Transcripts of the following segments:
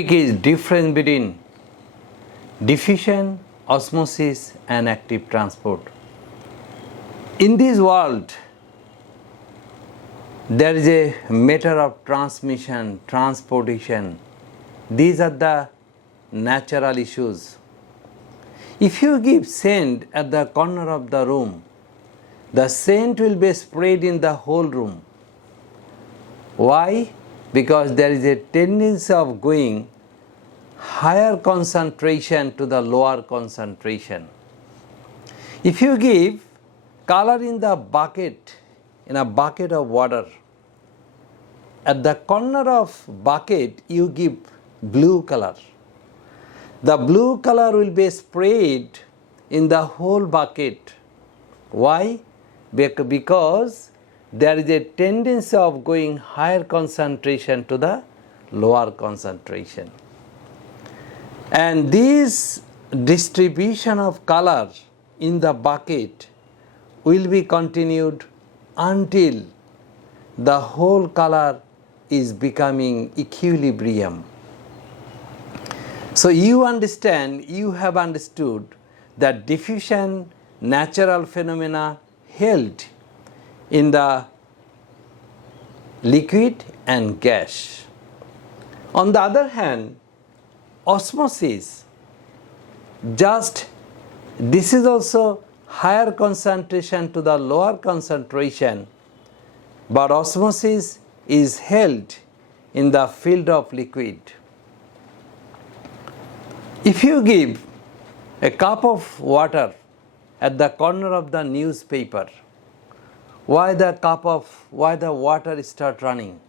Is difference between diffusion, osmosis and active transport. In this world, there is a matter of transmission, transportation. These are the natural issues. If you give scent at the corner of the room, the scent will be spread in the whole room. Why? Because there is a tendency of going higher concentration to the lower concentration. If you give color in the bucket, in a bucket of water, at the corner of bucket you give blue color. The blue color will be sprayed in the whole bucket. Why? Because there is a tendency of going higher concentration to the lower concentration. And this distribution of color in the bucket will be continued until the whole color is becoming equilibrium. So you have understood that diffusion natural phenomena held in the liquid and gas. On the other hand, osmosis, this is also higher concentration to the lower concentration, but osmosis is held in the field of liquid. If you give a cup of water at the corner of the newspaper, why the water start running?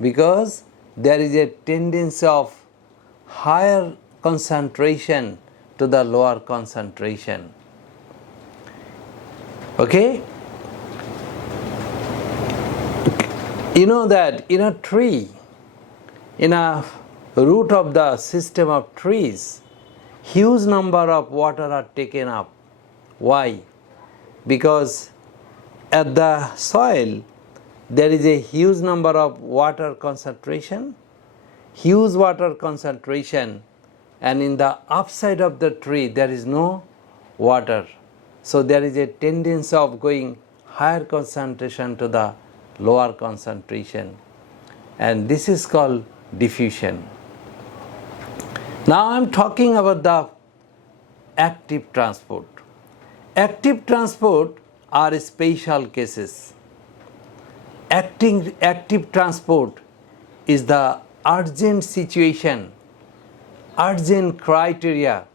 Because there is a tendency of higher concentration to the lower concentration. Okay? You know that in a tree, in a root of the system of trees, huge number of water are taken up. Why? Because at the soil there is a huge number of water concentration, and in the upside of the tree there is no water. So there is a tendency of going higher concentration to the lower concentration, and this is called diffusion. Now I am talking about the active transport. Active transport are special cases. Active transport is the urgent situation, urgent criteria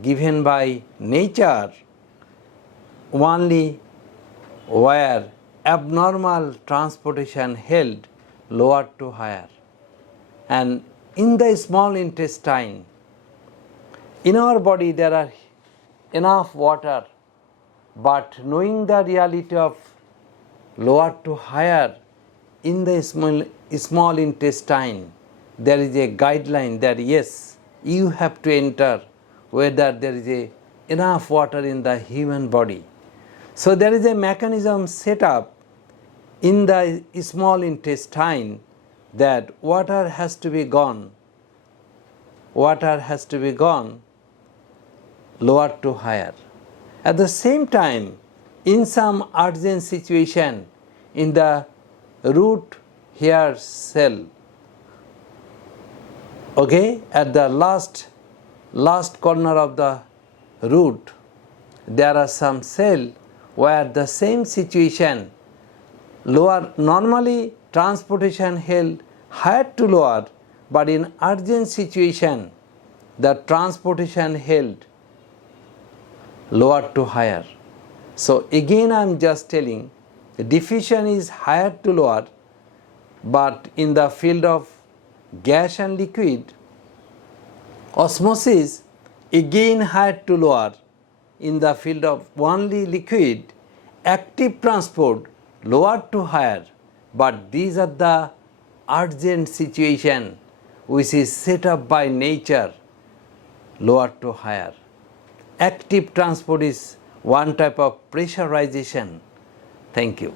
given by nature only where abnormal transportation held lower to higher. And in the small intestine, in our body there are enough water, but knowing the reality of lower to higher in the small intestine, there is a guideline that yes, you have to enter whether there is enough water in the human body. So there is a mechanism set up in the small intestine that water has to be gone lower to higher. At the same time, in some urgent situation, in the root hair cell, okay, at the last corner of the root, there are some cell where the same situation, normally transportation held higher to lower, but in urgent situation the transportation held lower to higher. So again I am just telling, diffusion is higher to lower, but in the field of gas and liquid, osmosis again higher to lower in the field of only liquid, active transport lower to higher, but these are the urgent situation which is set up by nature lower to higher. Active transport is one type of pressurization. Thank you.